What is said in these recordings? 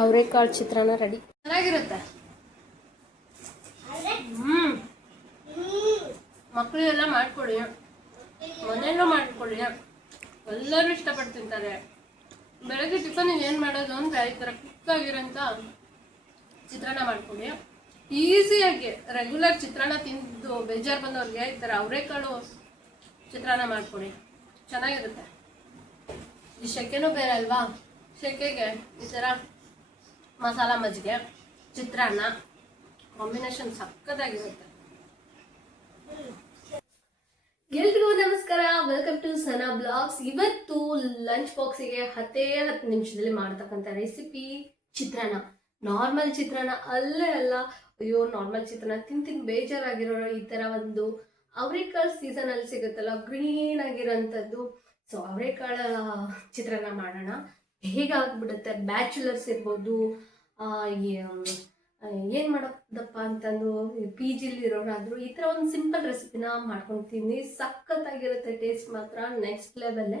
ಅವರೆಕಾಳು ಚಿತ್ರಾನ್ನ ರೆಡಿ. ಚೆನ್ನಾಗಿರುತ್ತೆ. ಮಕ್ಕಳಿಗೆಲ್ಲ ಮಾಡಿಕೊಡಿ, ಮನೆಯಲ್ಲೂ ಮಾಡಿಕೊಡಿ, ಎಲ್ಲರೂ ಇಷ್ಟಪಟ್ಟು ತಿಂತಾರೆ. ಬೆಳಗ್ಗೆ ಟಿಫನಿಗೆ ಏನು ಮಾಡೋದು ಅಂದರೆ ಈ ಥರ ಕ್ವಿಕ್ಕಾಗಿರೋಂಥ ಚಿತ್ರಾನ್ನ ಮಾಡಿಕೊಡಿ. ಈಸಿಯಾಗಿ ರೆಗ್ಯುಲರ್ ಚಿತ್ರಾನ್ನ ತಿಂದು ಬೇಜಾರು ಬಂದವ್ರಿಗೆ ಈ ಥರ ಅವರೆಕಾಳು ಚಿತ್ರಾನ್ನ ಮಾಡಿಕೊಡಿ, ಚೆನ್ನಾಗಿರುತ್ತೆ. ಈ ಸೆಕೆನೂ ಬೇರೆ ಅಲ್ವಾ, ಸೆಕೆಗೆ ಈ ಥರ ಮಸಾಲ ಮಜ್ಜಿಗೆ ಚಿತ್ರಾನ್ನ ಕಾಂಬಿನೇಷನ್ ಸಖತ್ತಾಗಿರುತ್ತೆ. ಎಲ್ರಿಗೂ ನಮಸ್ಕಾರ, ವೆಲ್ಕಮ್ ಟು ಸನಾ ಬ್ಲಾಗ್ಸ್. ಇವತ್ತು ಲಂಚ್ ಬಾಕ್ಸಿಗೆ 10 ನಿಮಿಷದಲ್ಲಿ ಮಾಡ್ತಕ್ಕಂಥ ರೆಸಿಪಿ ಚಿತ್ರಾನ್ನ. ನಾರ್ಮಲ್ ಚಿತ್ರಾನ್ನ ಅಲ್ಲೇ ಅಲ್ಲ, ಅಯ್ಯೋ ನಾರ್ಮಲ್ ಚಿತ್ರಾನ್ನ ತಿಂದು ಬೇಜಾರಾಗಿರೋರು ಈ ಥರ ಒಂದು ಅವರೆಕಾಳು ಸೀಸನಲ್ಲಿ ಸಿಗುತ್ತಲ್ಲ, ಗ್ರೀನ್ ಆಗಿರೋಂಥದ್ದು. ಸೊ ಅವರೆಕಾಳ ಚಿತ್ರಾನ್ನ ಮಾಡೋಣ, ಬೇಗ ಆಗ್ಬಿಡುತ್ತೆ. ಬ್ಯಾಚುಲರ್ಸ್ ಇರ್ಬೋದು, ಏನು ಮಾಡೋದಪ್ಪ ಅಂತಂದು ಪಿ ಜಿಲಿ ಇರೋರಾದರೂ ಈ ಥರ ಒಂದು ಸಿಂಪಲ್ ರೆಸಿಪಿನ ಮಾಡ್ಕೊತೀನಿ. ಸಖತ್ತಾಗಿರುತ್ತೆ, ಟೇಸ್ಟ್ ಮಾತ್ರ ನೆಕ್ಸ್ಟ್ ಲೆವೆಲ್ಲೇ.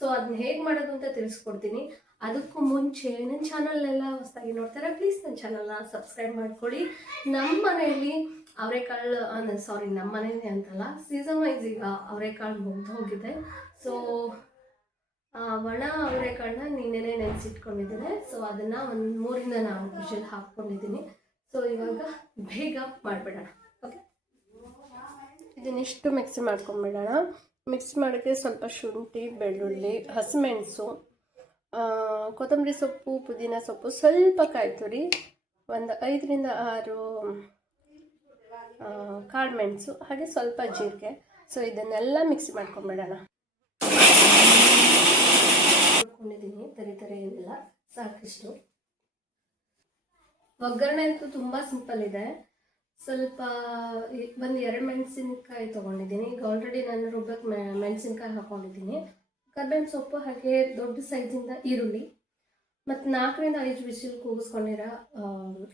ಸೊ ಅದನ್ನ ಹೇಗೆ ಮಾಡೋದು ಅಂತ ತಿಳಿಸ್ಕೊಡ್ತೀನಿ. ಅದಕ್ಕೂ ಮುಂಚೆ ನನ್ನ ಚಾನಲ್ನೆಲ್ಲ ಹೊಸದಾಗಿ ನೋಡ್ತಾರೆ, ಪ್ಲೀಸ್ ನನ್ನ ಚಾನಲ್ನ ಸಬ್ಸ್ಕ್ರೈಬ್ ಮಾಡ್ಕೊಳ್ಳಿ. ನಮ್ಮ ಮನೆಯಲ್ಲಿ ಅವರೆಕಾಳು ನಮ್ಮ ಮನೇಲಿ ಅಂತಲ್ಲ, ಸೀಸನ್ ವೈಸ್ ಈಗ ಅವರೆಕಾಳು ಮುಗ್ದು ಹೋಗಿದೆ. ಸೊ ಒಣ ಅವರೆಕಾಳನ್ನ ನಿನ್ನೆನೆ ನೆನೆಸಿಟ್ಕೊಂಡಿದ್ದೇನೆ. ಸೊ ಅದನ್ನು ಒಂದು 3-4 ವಿಷಲ್ ಹಾಕ್ಕೊಂಡಿದ್ದೀನಿ. ಸೊ ಇವಾಗ ಬೇಗ ಮಾಡಿಬಿಡೋಣ. ಓಕೆ, ಇದನ್ನಿಷ್ಟು ಮಿಕ್ಸಿ ಮಾಡ್ಕೊಂಡ್ಬಿಡೋಣ. ಮಿಕ್ಸ್ ಮಾಡೋಕ್ಕೆ ಸ್ವಲ್ಪ ಶುಂಠಿ, ಬೆಳ್ಳುಳ್ಳಿ, ಹಸಿಮೆಣಸು, ಕೊತ್ತಂಬರಿ ಸೊಪ್ಪು, ಪುದೀನ ಸೊಪ್ಪು, ಸ್ವಲ್ಪ ಕಾಯಿ ತುರಿ, ಒಂದು 5-6 ಕಾಳುಮೆಣಸು, ಹಾಗೆ ಸ್ವಲ್ಪ ಜೀರಿಗೆ. ಸೊ ಇದನ್ನೆಲ್ಲ ಮಿಕ್ಸಿ ಮಾಡ್ಕೊಂಡ್ಬಿಡೋಣ. ಮಾಡ್ಕೊಂಡಿದ್ದೀನಿ ತರಿ ಏನಿಲ್ಲ, ಸಾಕಿಷ್ಟು. ಒಗ್ಗರಣೆ ಅಂತೂ ತುಂಬ ಸಿಂಪಲ್ ಇದೆ. ಸ್ವಲ್ಪ ಒಂದು 2 ಮೆಣಸಿನ್ಕಾಯಿ ತೊಗೊಂಡಿದ್ದೀನಿ. ಈಗ ಆಲ್ರೆಡಿ ನಾನು ರುಬ್ಬಕ್ಕೆ ಮೆಣಸಿನ್ಕಾಯಿ ಹಾಕ್ಕೊಂಡಿದ್ದೀನಿ. ಕರ್ಬೇವಿನ ಸೊಪ್ಪು, ಹಾಗೆ ದೊಡ್ಡ ಸೈಜಿಂದ ಈರುಳ್ಳಿ, ಮತ್ತು 4-5 ವಿಸಿಲ್ ಕೂಗಿಸ್ಕೊಂಡಿರೋ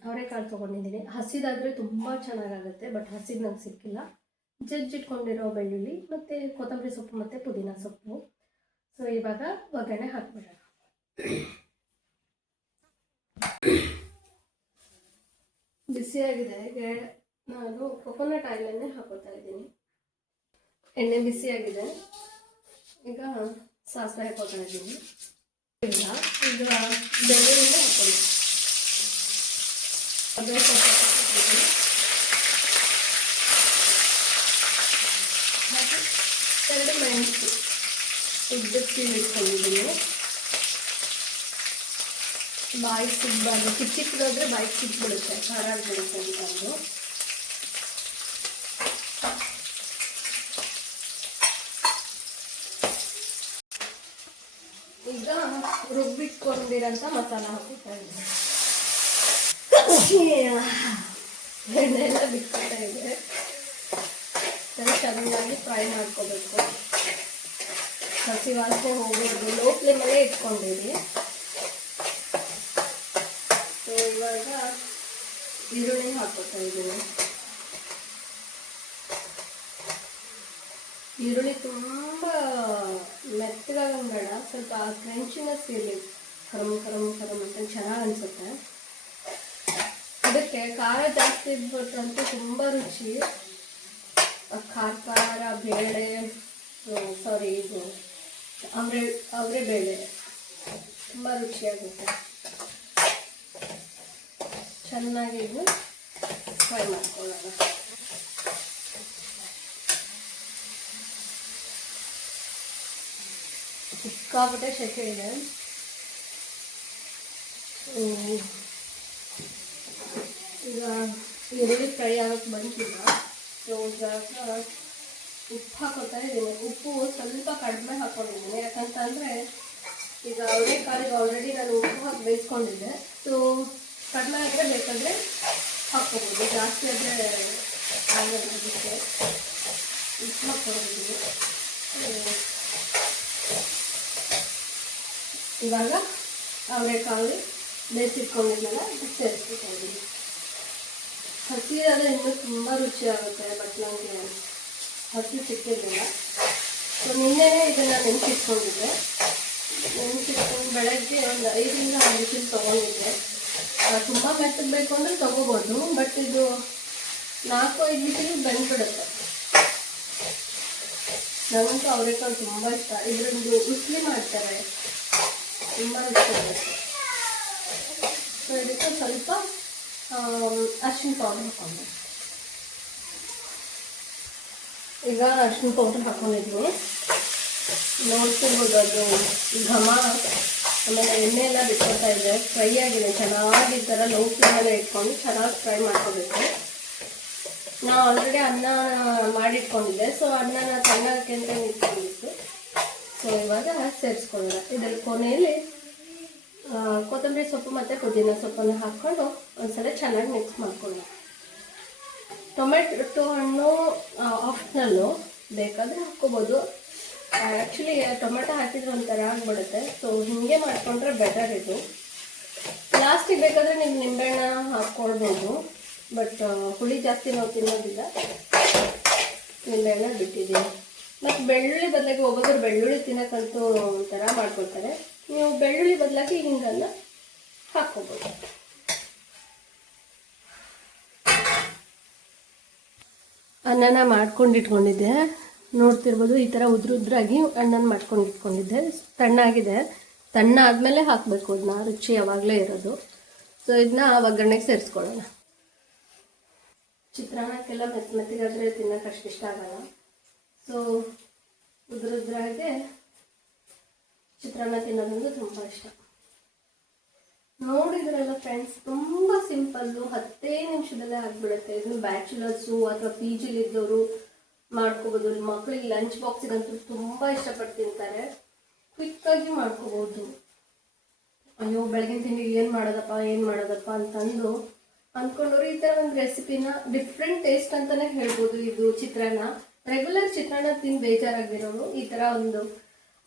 ಅವರೆಕಾಳು ತೊಗೊಂಡಿದ್ದೀನಿ. ಹಸಿದಾದರೆ ತುಂಬ ಚೆನ್ನಾಗಾಗುತ್ತೆ, ಬಟ್ ಹಸಿದು ನಂಗೆ ಸಿಕ್ಕಿಲ್ಲ. ಜಜ್ಜಿಟ್ಕೊಂಡಿರೋ ಬೆಳ್ಳುಳ್ಳಿ, ಮತ್ತು ಕೊತ್ತಂಬರಿ ಸೊಪ್ಪು ಮತ್ತು ಪುದೀನ ಸೊಪ್ಪು. ಸೊ ಇವಾಗ ಒಗ್ಗರಣೆ ಹಾಕ್ಬಿಡೋಣ. ಬಿಸಿಯಾಗಿದೆ, ನಾನು ಕೊಕೊನಟ್ ಆಯಿಲನ್ನೇ ಹಾಕೋತಾ ಇದ್ದೀನಿ. ಎಣ್ಣೆ ಬಿಸಿಯಾಗಿದೆ, ಈಗ ಸಾಸಿವೆ ಹಾಕೋತಾ ಇದ್ದೀನಿ. ಈಗ ಬೆಳ್ಳುಳ್ಳಿ ಹಾಕೊಳ್ಳಿ. ಹಾಗೆ 2 ಮೆಣಸು ಉದ್ದಕ್ಕೆ ಇಟ್ಕೊಂಡಿದ್ದೀನಿ. ಬಾಯಿಗೆ ಸಿಗ್ಬಾರ್ದು, ಚಿಕ್ಕದಾದ್ರೆ ಬಾಯಿಗೆ ಸಿಕ್ಬಿಡುತ್ತೆ, ಖಾರ ಆಗ್ಬಿಡುತ್ತೆ ಅಂತಂದು. ಈಗ ರುಬ್ಬಿಟ್ಕೊಂಡಿರೋಂಥ ಮಸಾಲ ಹಾಕ್ತಾ ಇದ್ದೀನಿ. ಎಣ್ಣೆ ಎಲ್ಲ ಬಿಟ್ಕೊತಾ ಇದೆ. ಚೆನ್ನಾಗಿ ಫ್ರೈ ಮಾಡ್ಕೋಬೇಕು, ಹಸಿ ವಾಸನೆ ಹೋಗೋದು. ಲೋ ಫ್ಲೇಮಲ್ಲೇ ಇಟ್ಕೊಂಡಿರಿ. ಸೊ ಇವಾಗ ಈರುಳ್ಳಿ ಹಾಕೋತಾ ಇದ್ದೀನಿ. ಈರುಳ್ಳಿ ತುಂಬ ಮೆತ್ತಗಾಗಂಗೆ ಬೇಡ, ಸ್ವಲ್ಪ ಕ್ರಂಚಿನೆಸ್ ಇರಲಿ, ಕರಮ್ ಅಂತ ಚೆನ್ನಾಗಿ ಅನಿಸುತ್ತೆ. ಅದಕ್ಕೆ ಖಾರ ಜಾಸ್ತಿ ಇದ್ಬಿಟ್ರಂತೂ ತುಂಬ ರುಚಿ. ಖಾರ ಬೇಳೆ, ಇದು ಅವರೆ ಬೇಳೆ ತುಂಬ ರುಚಿಯಾಗುತ್ತೆ. ಚೆನ್ನಾಗಿ ಇದು ಫ್ರೈ ಮಾಡ್ಕೊಳ್ಳೋಣ. ಸಿಕ್ಕಾಪಟ್ಟೆ ಸೆಕೆ ಇದೆ. ಈಗ ಈರುಳ್ಳಿ ಫ್ರೈ ಆಗೋಕ್ಕೆ ಬಂದಿಲ್ಲ. ಉಪ್ಪು ಹಾಕೋತಾ ಇದ್ದೀನಿ. ಉಪ್ಪು ಸ್ವಲ್ಪ ಕಡಿಮೆ ಹಾಕ್ಕೊಂಡಿದ್ದೀನಿ, ಯಾಕಂತಂದರೆ ಈಗ ಅವರೆಕಾಳಿಗೆ ಆಲ್ರೆಡಿ ನಾನು ಉಪ್ಪು ಹಾಕಿ ಬೇಯಿಸ್ಕೊಂಡಿದ್ದೆ. ಸೊ ಕಡಿಮೆ ಆದರೆ ಬೇಕಾದರೆ ಹಾಕ್ಕೋಬೋದು, ಜಾಸ್ತಿ ಆದರೆ ಆಗೋದಕ್ಕೆ ಉಪ್ಪು ಹಾಕ್ಕೊಂಡಿದ್ದೀನಿ. ಇವಾಗ ಅವರೆಕಾಳು ಬೇಯಿಸಿಟ್ಕೊಂಡಿದ್ದೆಲ್ಲ ಸೇರಿಸ್ಬಿಟ್ಟಿದ್ದೀನಿ. ಹಸಿ ಆದರೆ ಇನ್ನೂ ತುಂಬ ರುಚಿಯಾಗುತ್ತೆ, ಬಟ್ ನನಗೆ ಹಸಿ ಸಿಕ್ಕಿರಲಿಲ್ಲ. ಸೊ ನಿನ್ನೆನೇ ಇದನ್ನು ನೆನೆಸಿಟ್ಕೊಂಡಿದ್ದೆ. ನೆನೆಸಿಟ್ಕೊಂಡು ಬೆಳಗ್ಗೆ ಒಂದು 5-6 ವಿಸಿಲ್ ತೊಗೊಂಡಿದ್ದೆ. ತುಂಬ ಮೆತ್ತಗೆ ಬೇಕು ಅಂದರೆ ತೊಗೋಬೋದು, ಬಟ್ ಇದು 4-5 ವಿಸಿಲ್ ಬೆಂದ್ಬಿಡುತ್ತೆ. ನನಗಂತೂ ಅವರೆಕಾಳು ತುಂಬ ಇಷ್ಟ. ಇದರದ್ದು ಉಸ್ಲಿ ಮಾಡ್ತಾರೆ, ತುಂಬ ರುಚಿಯಾಗುತ್ತೆ. ಸೊ ಇದಕ್ಕೆ ಸ್ವಲ್ಪ ಅರಿಶಿನ ಪೌಡರ್ ಹಾಕೊಂಡು, ಈಗ ಅರಿಶಿನ ಪೌಡರ್ ಹಾಕೊಂಡಿದ್ವಿ. ನೋಡ್ತಿರ್ಬೋದು ಅದು ಘಮ, ಆಮೇಲೆ ಎಣ್ಣೆ ಎಲ್ಲ ಬಿಟ್ಕೊಳ್ತಾ ಇದೆ. ಫ್ರೈ ಆಗಿದೆ ಚೆನ್ನಾಗಿ, ಈ ಥರ ಲೋ ಫ್ಲೇಮಲ್ಲೇ ಇಟ್ಕೊಂಡು ಚೆನ್ನಾಗಿ ಫ್ರೈ ಮಾಡ್ಕೋಬೇಕು. ನಾವು ಆಲ್ರೆಡಿ ಅನ್ನ ಮಾಡಿಟ್ಕೊಂಡಿದ್ದೆ, ಸೊ ಅನ್ನನ ತಣ್ಣಕ್ಕೆ ಅಂತ ಇಟ್ಕೊಂಡಿತ್ತು. ಸೊ ಇವಾಗ ಸೇರಿಸ್ಕೊಳ್ಳೋಣ. ಇದರಲ್ಲಿ ಕೊನೆಯಲ್ಲಿ ಕೊತ್ತಂಬರಿ ಸೊಪ್ಪು ಮತ್ತು ಪುದೀನ ಸೊಪ್ಪನ್ನು ಹಾಕ್ಕೊಂಡು ಒಂದ್ಸಲ ಚೆನ್ನಾಗಿ ಮಿಕ್ಸ್ ಮಾಡ್ಕೊಳ್ಳೋಣ. ಟೊಮೆಟೊ ಹಣ್ಣು ಆಪ್ಷನಲ್ಲು, ಬೇಕಾದರೆ ಹಾಕ್ಕೋಬೋದು. ಆ್ಯಕ್ಚುಲಿ ಟೊಮೆಟೊ ಹಾಕಿದ್ರೆ ಒಂಥರ ಆಗಿಬಿಡುತ್ತೆ, ಸೊ ಹೀಗೆ ಮಾಡಿಕೊಂಡ್ರೆ ಬೆಟರ್. ಇದು ಲಾಸ್ಟಿಗೆ ಬೇಕಾದರೆ ನೀವು ನಿಂಬೆಹಣ್ಣು ಹಾಕ್ಕೊಳ್ಬೋದು, ಬಟ್ ಹುಳಿ ಜಾಸ್ತಿ ನಾವು ತಿನ್ನೋದಿಲ್ಲ, ನಿಂಬೆಹಣ್ಣು ಬಿಟ್ಟಿದ್ದೀನಿ. ಮತ್ತು ಬೆಳ್ಳುಳ್ಳಿ ಬದಲಾಗಿ ಒಬ್ಬೊಬ್ಬರು ಬೆಳ್ಳುಳ್ಳಿ ತಿನ್ನೋಕ್ಕಂತೂ ಒಂಥರ ಮಾಡ್ಕೊಳ್ತಾರೆ. ನೀವು ಬೆಳ್ಳುಳ್ಳಿ ಬದಲಾಗಿ ಹಿಂಗನ್ನು ಹಾಕ್ಕೋಬೋದು. ಅನ್ನನ ಮಾಡ್ಕೊಂಡಿಟ್ಕೊಂಡಿದ್ದೆ, ನೋಡ್ತಿರ್ಬೋದು. ಈ ಥರ ಉದ್ರಾಗಿ ಅನ್ನನ ಮಾಡ್ಕೊಂಡಿಟ್ಕೊಂಡಿದ್ದೆ. ತಣ್ಣಾಗಿದೆ, ತಣ್ಣಾದ್ಮೇಲೆ ಹಾಕಬೇಕು ಇದನ್ನ, ರುಚಿ ಯಾವಾಗಲೇ ಇರೋದು. ಸೊ ಇದನ್ನ ಒಗ್ಗರಣೆಗೆ ಸೇರಿಸ್ಕೊಳ್ಳೋಣ. ಚಿತ್ರಾನ್ನಕ್ಕೆಲ್ಲ ಮೆತ್ತಿಗಾದರೆ ತಿನ್ನೋಕೆ ಅಷ್ಟು ಇಷ್ಟ ಆಗಲ್ಲ. ಸೊ ಉದ್ರಾಗೆ ಚಿತ್ರಾನ್ನ ತಿನ್ನೋದಂದ್ರೆ ತುಂಬ ಇಷ್ಟ. ನೋಡಿದ್ರಲ್ಲ ಫ್ರೆಂಡ್ಸ್, ತುಂಬ ಸಿಂಪಲ್ಲು, 10 ನಿಮಿಷದಲ್ಲೇ ಆಗಿಬಿಡುತ್ತೆ. ಇದನ್ನು ಬ್ಯಾಚುಲರ್ಸು ಅಥವಾ ಪಿ ಜಿಲಿದ್ದವರು ಮಾಡ್ಕೋಬೋದು. ಮಕ್ಕಳಿಗೆ ಲಂಚ್ ಬಾಕ್ಸಿಗಂತೂ ತುಂಬ ಇಷ್ಟಪಟ್ಟು ತಿಂತಾರೆ. ಕ್ವಿಕ್ಕಾಗಿ ಮಾಡ್ಕೋಬೋದು. ಅಯ್ಯೋ ಬೆಳಗಿನ ತಿಂಡಿಗೆ ಏನು ಮಾಡೋದಪ್ಪ ಅಂತಂದು ಅಂದ್ಕೊಂಡವ್ರು ಈ ಥರ ಒಂದು ರೆಸಿಪಿನ, ಡಿಫ್ರೆಂಟ್ ಟೇಸ್ಟ್ ಅಂತಲೇ ಹೇಳ್ಬೋದು. ಇದು ಚಿತ್ರಾನ್ನ, ರೆಗ್ಯುಲರ್ ಚಿತ್ರಾನ್ನ ತಿಂದು ಬೇಜಾರಾಗಿರೋರು ಈ ಥರ ಒಂದು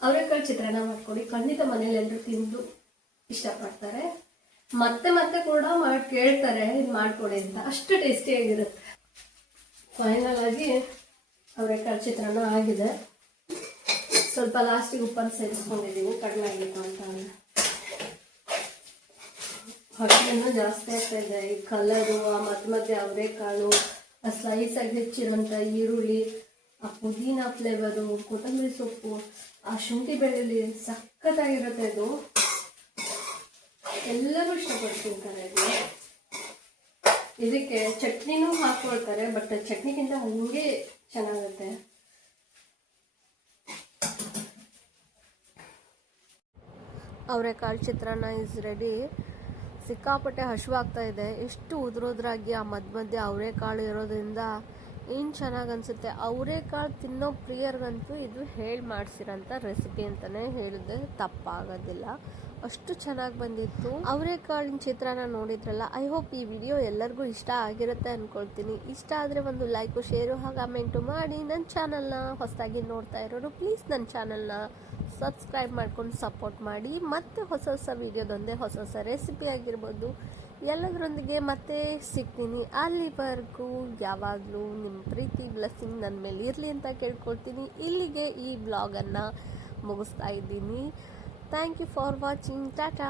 ಅವರೆಕಾಳು ಚಿತ್ರಾನ್ನ ಮಾಡ್ಕೊಡಿ. ಖಂಡಿತ ಮನೇಲಿ ಎಲ್ಲರೂ ತಿಂದು ಇಷ್ಟಪಡ್ತಾರೆ. ಮತ್ತೆ ಮತ್ತೆ ಕೂಡ ಮಾಡಿ ಕೇಳ್ತಾರೆ ಇದು ಮಾಡಿಕೊಡಿ ಅಂತ, ಅಷ್ಟು ಟೇಸ್ಟಿಯಾಗಿರುತ್ತೆ. ಫೈನಲ್ ಆಗಿ ಅವರೆಕಾಳು ಚಿತ್ರಾನ್ನ ಆಗಿದೆ. ಸ್ವಲ್ಪ ಲಾಸ್ಟಿಗೆ ಉಪ್ಪನ್ನು ಸೇರಿಸ್ಕೊಂಡಿದ್ದೀನಿ, ಕಡಿಮೆ ಆಗಿತ್ತು ಅಂತ. ಹೊಟ್ಟೆನೂ ಜಾಸ್ತಿ ಆಗ್ತಾ ಇದೆ. ಈ ಕಲರು, ಆ ಮಧ್ಯೆ ಅವರೆಕಾಳು, ಆ ಸ್ಲೈಸ್ ಆಗಿ ಹೆಚ್ಚಿರೋಂಥ ಈರುಳ್ಳಿ, ಆ ಪುದೀನ ಫ್ಲೇವರು, ಕೊತ್ತಂಬರಿ ಸೊಪ್ಪು, ಆ ಶುಂಠಿ ಬೆಳ್ಳುಳ್ಳಿ ಸಖತ್ತಾಗಿರುತ್ತೆ. ಇದು ಎಲ್ಲರೂ ಇಷ್ಟಪಟ್ಟು ತಿಂತಾರೆ. ಇದಕ್ಕೆ ಚಟ್ನಿನೂ ಹಾಕ್ಕೊಳ್ತಾರೆ, ಬಟ್ ಚಟ್ನಿಗಿಂತ ಹಂಗೆ ಚೆನ್ನಾಗುತ್ತೆ. ಅವರೆಕಾಳು ಚಿತ್ರಾನ್ನ ಇಸ್ ರೆಡಿ. ಸಿಕ್ಕಾಪಟ್ಟೆ ಹಸಿವಾಗ್ತಾ ಇದೆ. ಎಷ್ಟು ಉದ್ರಾಗಿ ಆ ಮಧ್ಯೆ ಅವರೆಕಾಳು ಇರೋದ್ರಿಂದ ಏನು ಚೆನ್ನಾಗಿ ಅನಿಸುತ್ತೆ. ಅವರೆಕಾಳು ತಿನ್ನೋ ಪ್ರಿಯರ್ಗಂತೂ ಇದು ಹೇಳಿ ಮಾಡಿಸಿರೋಂಥ ರೆಸಿಪಿ ಅಂತಲೇ ಹೇಳಿದೆ ತಪ್ಪಾಗೋದಿಲ್ಲ. ಅಷ್ಟು ಚೆನ್ನಾಗಿ ಬಂದಿತ್ತು. ಅವರೆಕಾಳಿನ ಚಿತ್ರಾನ್ನ ನೋಡಿದ್ರಲ್ಲ. ಐ ಹೋಪ್ ಈ ವಿಡಿಯೋ ಎಲ್ಲರಿಗೂ ಇಷ್ಟ ಆಗಿರುತ್ತೆ ಅಂದ್ಕೊಳ್ತೀನಿ. ಇಷ್ಟ ಆದರೆ ಒಂದು ಲೈಕು, ಶೇರು ಹಾಗೂ ಕಮೆಂಟು ಮಾಡಿ. ನನ್ನ ಚಾನಲ್ನ ಹೊಸದಾಗಿ ನೋಡ್ತಾ ಇರೋರು ಪ್ಲೀಸ್ ನನ್ನ ಚಾನಲ್ನ ಸಬ್ಸ್ಕ್ರೈಬ್ ಮಾಡ್ಕೊಂಡು ಸಪೋರ್ಟ್ ಮಾಡಿ. ಮತ್ತೆ ಹೊಸ ವಿಡಿಯೋದೊಂದೇ ಹೊಸ ರೆಸಿಪಿ ಆಗಿರ್ಬೋದು ಎಲ್ಲದರೊಂದಿಗೆ ಮತ್ತೆ ಸಿಗ್ತೀನಿ. ಅಲ್ಲಿವರೆಗೂ ಯಾವಾಗಲೂ ನಿಮ್ಮ ಪ್ರೀತಿ ಬ್ಲೆಸ್ಸಿಂಗ್ ನನ್ನ ಮೇಲೆ ಇರಲಿ ಅಂತ ಕೇಳ್ಕೊಳ್ತೀನಿ. ಇಲ್ಲಿಗೆ ಈ ಬ್ಲಾಗನ್ನು ಮುಗಿಸ್ತಾ ಇದ್ದೀನಿ. Thank you for watching. Tata.